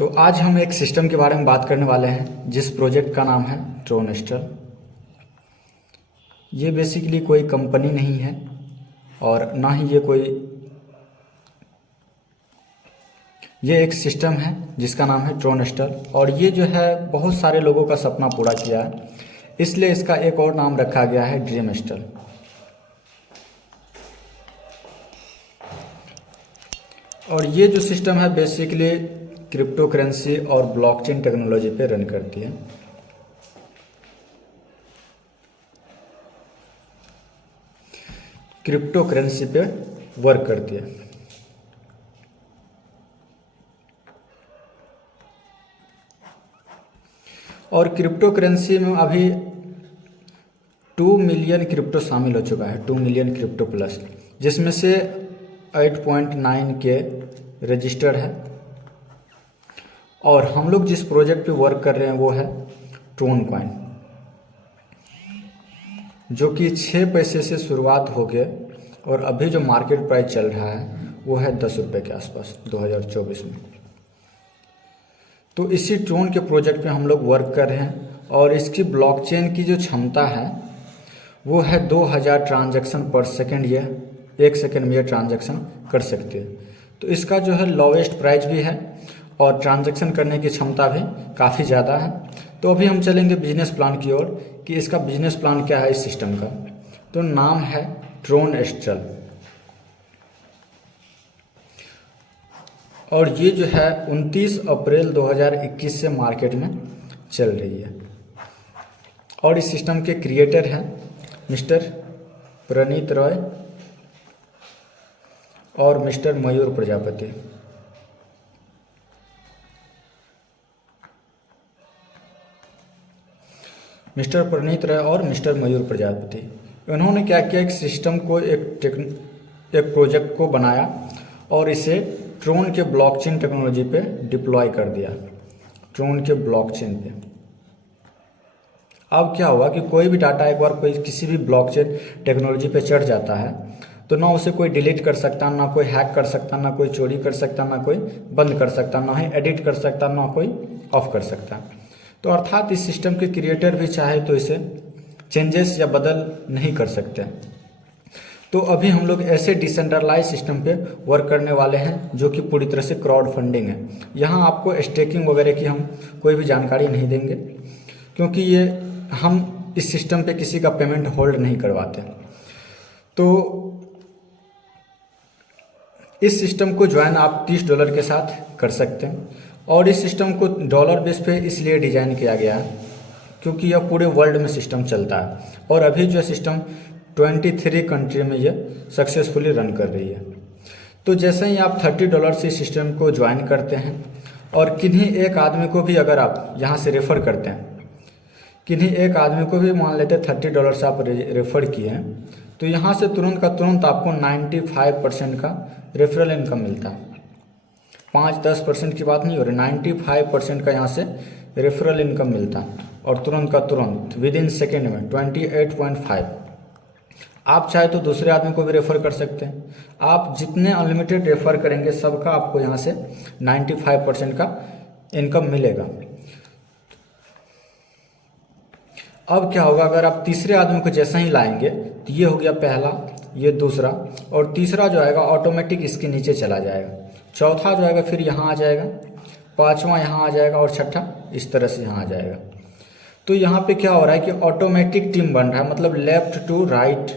तो आज हम एक सिस्टम के बारे में बात करने वाले हैं जिस प्रोजेक्ट का नाम है ट्रोनस्टर। ये बेसिकली कोई कंपनी नहीं है और ना ही ये एक सिस्टम है जिसका नाम है ट्रोनस्टर। और ये जो है बहुत सारे लोगों का सपना पूरा किया है, इसलिए इसका एक और नाम रखा गया है ड्रीमस्टर। और ये जो सिस्टम है बेसिकली क्रिप्टो करेंसी और ब्लॉकचेन टेक्नोलॉजी पे रन करती है। क्रिप्टो करेंसी पे वर्क करती है। और क्रिप्टो करेंसी में अभी 2 मिलियन क्रिप्टो शामिल हो चुका है, 2 मिलियन क्रिप्टो प्लस, जिसमें से 8.9 के रजिस्टर्ड है। और हम लोग जिस प्रोजेक्ट पे वर्क कर रहे हैं वो है ट्रोन कॉइन, जो कि 6 पैसे से शुरुआत हो गए और अभी जो मार्केट प्राइस चल रहा है वो है 10 रुपये के आसपास 2024 में। तो इसी ट्रोन के प्रोजेक्ट पे हम लोग वर्क कर रहे हैं और इसकी ब्लॉकचेन की जो क्षमता है वो है 2000 ट्रांजैक्शन पर सेकेंड। ये 1 सेकेंड में ये ट्रांजैक्शन कर सकते हैं। तो इसका जो है लोवेस्ट प्राइस भी है और ट्रांजैक्शन करने की क्षमता भी काफ़ी ज़्यादा है। तो अभी हम चलेंगे बिजनेस प्लान की ओर कि इसका बिजनेस प्लान क्या है इस सिस्टम का। तो नाम है ट्रोनस्टर और ये जो है 29 अप्रैल 2021 से मार्केट में चल रही है। और इस सिस्टम के क्रिएटर हैं मिस्टर प्रणीत रॉय और मिस्टर मयूर प्रजापति। मिस्टर प्रणीत रॉय और मिस्टर मयूर प्रजापति, उन्होंने क्या किया, एक सिस्टम को एक प्रोजेक्ट को बनाया और इसे ट्रोन के ब्लॉकचेन टेक्नोलॉजी पे डिप्लॉय कर दिया, ट्रोन के ब्लॉकचेन पे। अब क्या हुआ कि कोई भी डाटा एक बार कोई किसी भी ब्लॉकचेन टेक्नोलॉजी पे चढ़ जाता है तो ना उसे कोई डिलीट कर सकता, ना कोई हैक कर सकता, ना कोई चोरी कर सकता, ना कोई बंद कर सकता, ना ही एडिट कर सकता, ना कोई ऑफ कर सकता। तो अर्थात इस सिस्टम के क्रिएटर भी चाहे तो इसे चेंजेस या बदल नहीं कर सकते। तो अभी हम लोग ऐसे डिसेंट्रलाइज सिस्टम पे वर्क करने वाले हैं जो कि पूरी तरह से क्राउड फंडिंग है। यहाँ आपको स्टेकिंग वगैरह की हम कोई भी जानकारी नहीं देंगे, क्योंकि ये हम इस सिस्टम पे किसी का पेमेंट होल्ड नहीं करवाते। तो इस सिस्टम को ज्वाइन आप $30 के साथ कर सकते हैं। और इस सिस्टम को डॉलर बेस पे इसलिए डिज़ाइन किया गया है क्योंकि यह पूरे वर्ल्ड में सिस्टम चलता है और अभी जो सिस्टम 23 कंट्री में यह सक्सेसफुली रन कर रही है। तो जैसे ही आप $30 से सिस्टम को ज्वाइन करते हैं और किन्हीं एक आदमी को भी अगर आप यहाँ से रेफ़र करते हैं, किन्हीं एक आदमी को भी मान लेते $30 से आप रेफ़र किए हैं, तो यहाँ से तुरंत का तुरंत आपको 95% का रेफरल इनकम मिलता है। 5-10% की बात नहीं हो रही, 95% का यहाँ से रेफरल इनकम मिलता है और तुरंत का तुरंत विद इन सेकेंड में 28.5। आप चाहे तो दूसरे आदमी को भी रेफ़र कर सकते हैं। आप जितने अनलिमिटेड रेफ़र करेंगे सबका आपको यहाँ से 95% का इनकम मिलेगा। अब क्या होगा, अगर आप तीसरे आदमी को जैसा ही लाएंगे तो ये हो गया पहला, ये दूसरा, और तीसरा जो आएगा ऑटोमेटिक इसके नीचे चला जाएगा, चौथा जो आएगा फिर यहाँ आ जाएगा, पांचवा यहाँ आ जाएगा और छठा इस तरह से यहाँ आ जाएगा। तो यहाँ पे क्या हो रहा है कि ऑटोमेटिक टीम बन रहा है, मतलब लेफ्ट टू राइट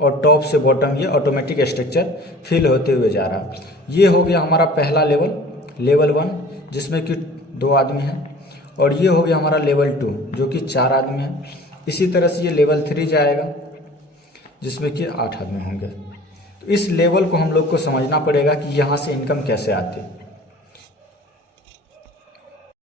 और टॉप से बॉटम ये ऑटोमेटिक स्ट्रक्चर फिल होते हुए जा रहा है। ये हो गया हमारा पहला लेवल 1 जिसमें कि 2 आदमी हैं, और ये हो गया हमारा लेवल 2 जो कि 4 आदमी हैं। इसी तरह से ये लेवल 3 जाएगा जिसमें कि 8 आदमी होंगे। तो इस लेवल को हम लोग को समझना पड़ेगा कि यहाँ से इनकम कैसे आती है।